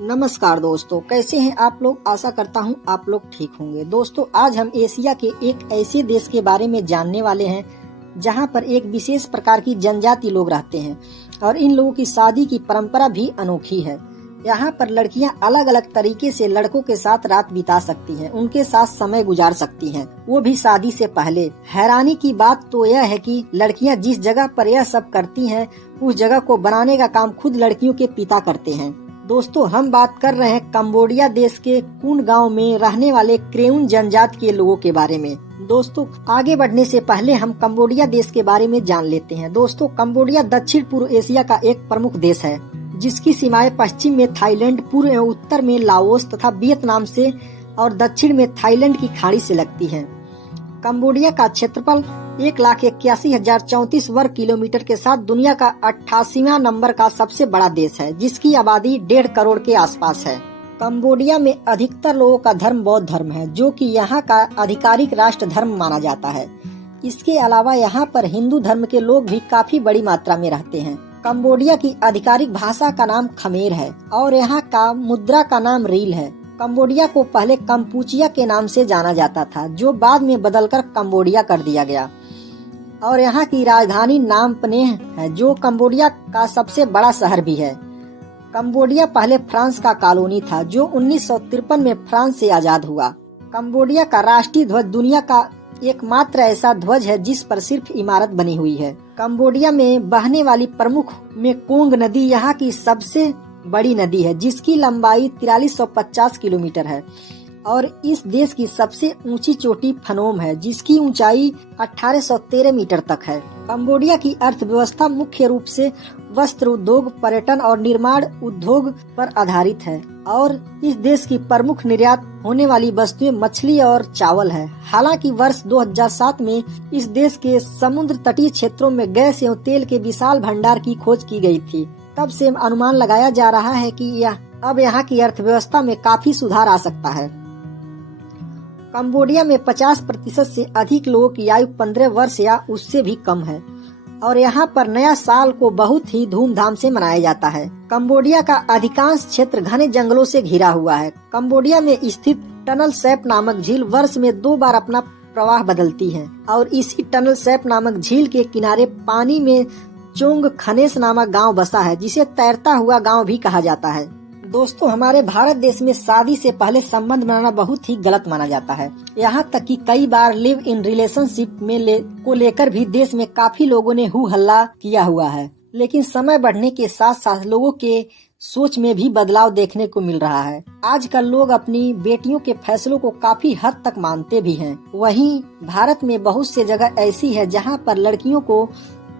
नमस्कार दोस्तों, कैसे हैं आप लोग। आशा करता हूं आप लोग ठीक होंगे। दोस्तों, आज हम एशिया के एक ऐसे देश के बारे में जानने वाले हैं जहां पर एक विशेष प्रकार की जनजाति लोग रहते हैं और इन लोगों की शादी की परंपरा भी अनोखी है। यहाँ पर लड़कियां अलग अलग तरीके से लड़कों के साथ रात बिता सकती हैं, उनके साथ समय गुजार सकती हैं, वो भी शादी से पहले। हैरानी की बात तो यह है कि लड़कियां जिस जगह पर यह सब करती हैं, उस जगह को बनाने का काम खुद लड़कियों के पिता करते हैं। दोस्तों, हम बात कर रहे हैं कंबोडिया देश के कून गांव में रहने वाले क्रेउन जनजाति के लोगों के बारे में। दोस्तों, आगे बढ़ने से पहले हम कंबोडिया देश के बारे में जान लेते हैं। दोस्तों, कंबोडिया दक्षिण पूर्व एशिया का एक प्रमुख देश है जिसकी सीमाएं पश्चिम में थाईलैंड, पूर्व एवं उत्तर में लाओस तथा वियतनाम से और दक्षिण में थाईलैंड की खाड़ी से लगती है। कंबोडिया का क्षेत्रफल 1,81,034 वर्ग किलोमीटर के साथ दुनिया का 88वां नंबर का सबसे बड़ा देश है, जिसकी आबादी 1.5 करोड़ के आसपास है। कंबोडिया में अधिकतर लोगों का धर्म बौद्ध धर्म है, जो कि यहाँ का आधिकारिक राष्ट्र धर्म माना जाता है। इसके अलावा यहाँ पर हिंदू धर्म के लोग भी काफी बड़ी मात्रा में रहते हैं। कंबोडिया की आधिकारिक भाषा का नाम खमेर है और यहाँ का मुद्रा का नाम रील है। कंबोडिया को पहले कंपूचिया के नाम से जाना जाता था, जो बाद में बदलकर कंबोडिया कर दिया गया। और यहाँ की राजधानी नाम पनेह है, जो कंबोडिया का सबसे बड़ा शहर भी है। कंबोडिया पहले फ्रांस का कॉलोनी था, जो 1953 में फ्रांस से आजाद हुआ। कंबोडिया का राष्ट्रीय ध्वज दुनिया का एकमात्र ऐसा ध्वज है जिस पर सिर्फ इमारत बनी हुई है। कंबोडिया में बहने वाली प्रमुख मेकोंग नदी यहाँ की सबसे बड़ी नदी है, जिसकी लंबाई 4350 किलोमीटर है और इस देश की सबसे ऊंची चोटी फनोम है, जिसकी ऊंचाई 1813 मीटर तक है। कंबोडिया की अर्थव्यवस्था मुख्य रूप से वस्त्र उद्योग, पर्यटन और निर्माण उद्योग पर आधारित है और इस देश की प्रमुख निर्यात होने वाली वस्तुएं मछली और चावल है। हालांकि वर्ष 2007 में इस देश के समुद्र तटीय क्षेत्रों में गैस एवं तेल के विशाल भंडार की खोज की गई थी। तब से अनुमान लगाया जा रहा है कि अब यहाँ की अर्थव्यवस्था में काफी सुधार आ सकता है। कंबोडिया में 50% से अधिक लोगों की आयु 15 वर्ष या उससे भी कम है और यहाँ पर नया साल को बहुत ही धूमधाम से मनाया जाता है। कंबोडिया का अधिकांश क्षेत्र घने जंगलों से घिरा हुआ है। कंबोडिया में स्थित टनल सैप नामक झील वर्ष में 2 बार अपना प्रवाह बदलती है और इसी टनल सैप नामक झील के किनारे पानी में चोंग खनेस नामक गांव बसा है, जिसे तैरता हुआ गांव भी कहा जाता है। दोस्तों, हमारे भारत देश में शादी से पहले संबंध बनाना बहुत ही गलत माना जाता है। यहाँ तक कि कई बार लिव इन रिलेशनशिप को लेकर भी देश में काफी लोगों ने हु हल्ला किया हुआ है। लेकिन समय बढ़ने के साथ साथ लोगों के सोच में भी बदलाव देखने को मिल रहा है। आजकल लोग अपनी बेटियों के फैसलों को काफी हद तक मानते भी हैं। वहीं भारत में बहुत से जगह ऐसी है जहाँ पर लड़कियों को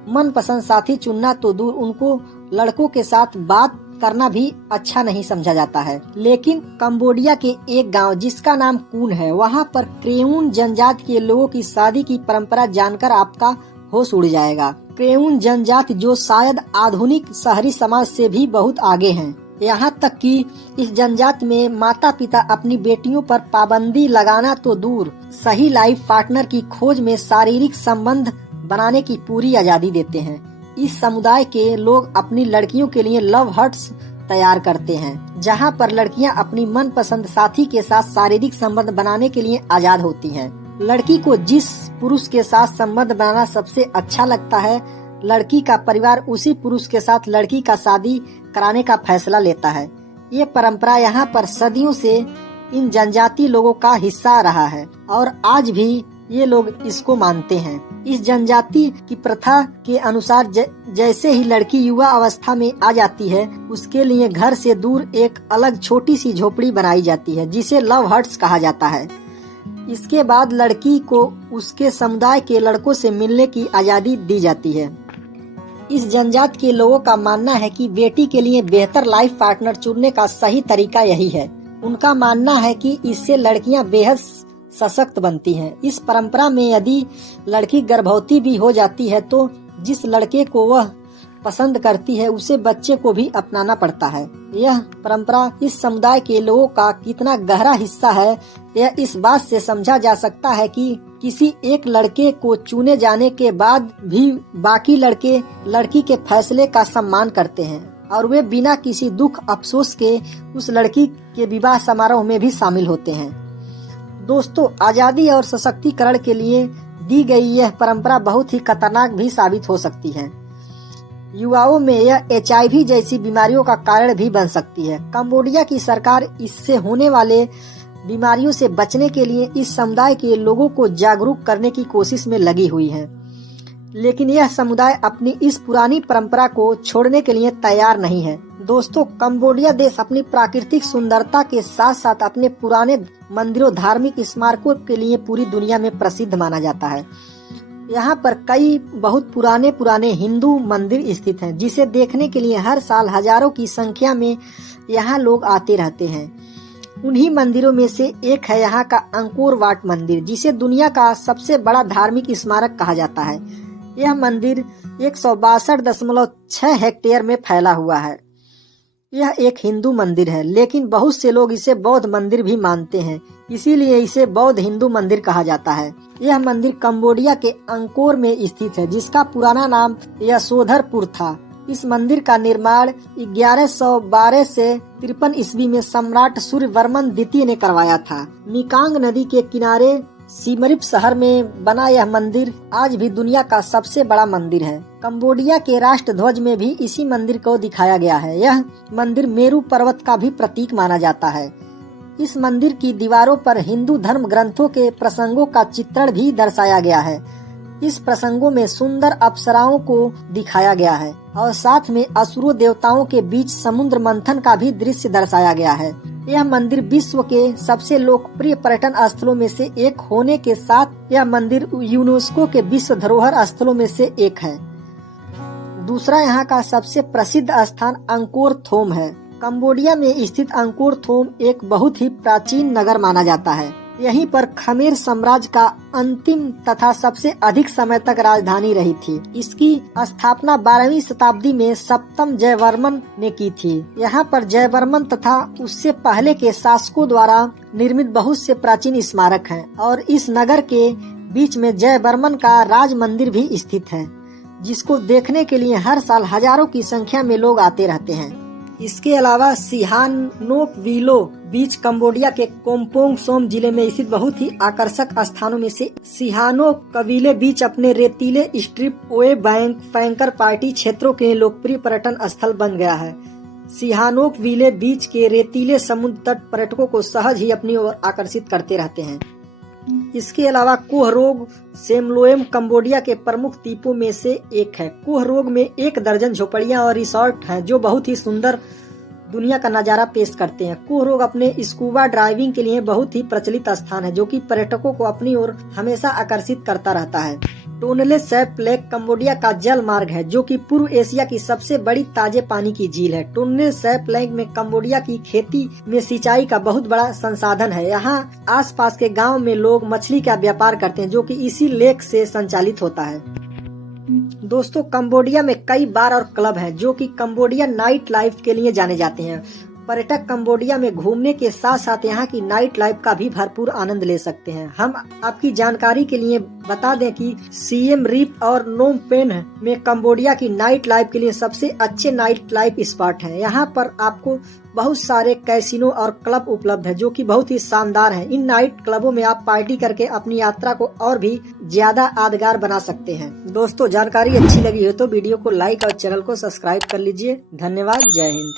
मनपसंद साथी चुनना तो दूर, उनको लड़कों के साथ बात करना भी अच्छा नहीं समझा जाता है। लेकिन कंबोडिया के एक गांव जिसका नाम कून है, वहां पर क्रेउन जनजाति के लोगों की शादी की परंपरा जानकर आपका होश उड़ जाएगा। क्रेउन जनजाति जो शायद आधुनिक शहरी समाज से भी बहुत आगे हैं। यहाँ तक कि इस जनजाति में माता पिता अपनी बेटियों पर पाबंदी लगाना तो दूर, सही लाइफ पार्टनर की खोज में शारीरिक संबंध बनाने की पूरी आजादी देते हैं। इस समुदाय के लोग अपनी लड़कियों के लिए लव हट्स तैयार करते हैं, जहां पर लड़कियां अपनी मनपसंद साथी के साथ शारीरिक संबंध बनाने के लिए आजाद होती हैं। लड़की को जिस पुरुष के साथ संबंध बनाना सबसे अच्छा लगता है, लड़की का परिवार उसी पुरुष के साथ लड़की का शादी कराने का फैसला लेता है। ये परंपरा यहाँ पर सदियों से इन जनजाति लोगों का हिस्सा रहा है और आज भी ये लोग इसको मानते हैं। इस जनजाति की प्रथा के अनुसार जैसे ही लड़की युवा अवस्था में आ जाती है, उसके लिए घर से दूर एक अलग छोटी सी झोपड़ी बनाई जाती है, जिसे लव हट्स कहा जाता है। इसके बाद लड़की को उसके समुदाय के लड़कों से मिलने की आजादी दी जाती है। इस जनजाति के लोगों का मानना है कि बेटी के लिए बेहतर लाइफ पार्टनर चुनने का सही तरीका यही है। उनका मानना है कि इससे लड़कियां बेहद सशक्त बनती हैं। इस परंपरा में यदि लड़की गर्भवती भी हो जाती है तो जिस लड़के को वह पसंद करती है उसे बच्चे को भी अपनाना पड़ता है। यह परंपरा इस समुदाय के लोगों का कितना गहरा हिस्सा है, यह इस बात से समझा जा सकता है कि किसी एक लड़के को चुने जाने के बाद भी बाकी लड़के लड़की के फैसले का सम्मान करते हैं और वे बिना किसी दुख अफसोस के उस लड़की के विवाह समारोह में भी शामिल होते हैं। दोस्तों, आजादी और सशक्तिकरण के लिए दी गई यह परंपरा बहुत ही खतरनाक भी साबित हो सकती है। युवाओं में यह HIV जैसी बीमारियों का कारण भी बन सकती है। कंबोडिया की सरकार इससे होने वाले बीमारियों से बचने के लिए इस समुदाय के लोगों को जागरूक करने की कोशिश में लगी हुई है, लेकिन यह समुदाय अपनी इस पुरानी परंपरा को छोड़ने के लिए तैयार नहीं है। दोस्तों, कंबोडिया देश अपनी प्राकृतिक सुंदरता के साथ साथ अपने पुराने मंदिरों, धार्मिक स्मारकों के लिए पूरी दुनिया में प्रसिद्ध माना जाता है। यहाँ पर कई बहुत पुराने हिंदू मंदिर स्थित हैं, जिसे देखने के लिए हर साल हजारों की संख्या में यहाँ लोग आते रहते हैं। उन्हीं मंदिरों में से एक है यहाँ का अंकोर वाट मंदिर, जिसे दुनिया का सबसे बड़ा धार्मिक स्मारक कहा जाता है। यह मंदिर 162.6 हेक्टेयर में फैला हुआ है। यह एक हिंदू मंदिर है, लेकिन बहुत से लोग इसे बौद्ध मंदिर भी मानते हैं, इसीलिए इसे बौद्ध हिंदू मंदिर कहा जाता है। यह मंदिर कंबोडिया के अंकोर में स्थित है, जिसका पुराना नाम यशोधरपुर था। इस मंदिर का निर्माण 1112 से 53 ईस्वी में सम्राट सूर्यवर्मन द्वितीय ने करवाया था। मिकांग नदी के किनारे सिमरिप शहर में बना यह मंदिर आज भी दुनिया का सबसे बड़ा मंदिर है। कंबोडिया के राष्ट्र ध्वज में भी इसी मंदिर को दिखाया गया है। यह मंदिर मेरू पर्वत का भी प्रतीक माना जाता है। इस मंदिर की दीवारों पर हिंदू धर्म ग्रंथों के प्रसंगों का चित्रण भी दर्शाया गया है। इस प्रसंगों में सुंदर अप्सराओं को दिखाया गया है और साथ में असुरों देवताओं के बीच समुद्र मंथन का भी दृश्य दर्शाया गया है। यह मंदिर विश्व के सबसे लोकप्रिय पर्यटन स्थलों में से एक होने के साथ यह मंदिर यूनेस्को के विश्व धरोहर स्थलों में से एक है। दूसरा यहाँ का सबसे प्रसिद्ध स्थान अंकोर थोम है। कंबोडिया में स्थित अंकोर थोम एक बहुत ही प्राचीन नगर माना जाता है। यहीं पर खमेर साम्राज्य का अंतिम तथा सबसे अधिक समय तक राजधानी रही थी। इसकी स्थापना 12वीं शताब्दी में सप्तम जयवर्मन ने की थी। यहाँ पर जयवर्मन तथा उससे पहले के शासकों द्वारा निर्मित बहुत से प्राचीन स्मारक हैं और इस नगर के बीच में जयवर्मन का राज मंदिर भी स्थित है, जिसको देखने के लिए हर साल हजारों की संख्या में लोग आते रहते हैं। इसके अलावा सिहानोकविलो बीच कंबोडिया के कोम्पोंग सोम जिले में स्थित बहुत ही आकर्षक स्थानों में से सिहानोकविले बीच अपने रेतीले स्ट्रिप ओए बैंक फैंकर पार्टी क्षेत्रों के लोकप्रिय पर्यटन स्थल बन गया है। सिहानोकविले बीच के रेतीले समुद्र तट पर्यटकों को सहज ही अपनी ओर आकर्षित करते रहते हैं। इसके अलावा कोहरोग सेमलोएम कंबोडिया के प्रमुख द्वीपों में से एक है। कोहरोग में 1 दर्जन झोपड़ियां और रिसोर्ट हैं, जो बहुत ही सुंदर दुनिया का नजारा पेश करते हैं। कोहरोग अपने स्कूबा ड्राइविंग के लिए बहुत ही प्रचलित स्थान है, जो कि पर्यटकों को अपनी ओर हमेशा आकर्षित करता रहता है। टोनले सैप लेक कंबोडिया का जल मार्ग है, जो कि पूर्व एशिया की सबसे बड़ी ताजे पानी की झील है। टोनले सैप लेक में कंबोडिया की खेती में सिंचाई का बहुत बड़ा संसाधन है। यहाँ आसपास के गांव में लोग मछली का व्यापार करते हैं, जो कि इसी लेक से संचालित होता है। दोस्तों, कंबोडिया में कई बार और क्लब हैं, जो कि कंबोडिया नाइट लाइफ के लिए जाने जाते हैं। पर्यटक कंबोडिया में घूमने के साथ साथ यहाँ की नाइट लाइफ का भी भरपूर आनंद ले सकते हैं। हम आपकी जानकारी के लिए बता दें कि सिएम रीप और नोम पेन में कंबोडिया की नाइट लाइफ के लिए सबसे अच्छे नाइट लाइफ स्पॉट हैं। यहाँ पर आपको बहुत सारे कैसीनो और क्लब उपलब्ध है, जो कि बहुत ही शानदार हैं। इन नाइट क्लबों में आप पार्टी करके अपनी यात्रा को और भी ज्यादा यादगार बना सकते हैं। दोस्तों, जानकारी अच्छी लगी हो तो वीडियो को लाइक और चैनल को सब्सक्राइब कर लीजिए। धन्यवाद। जय हिंद।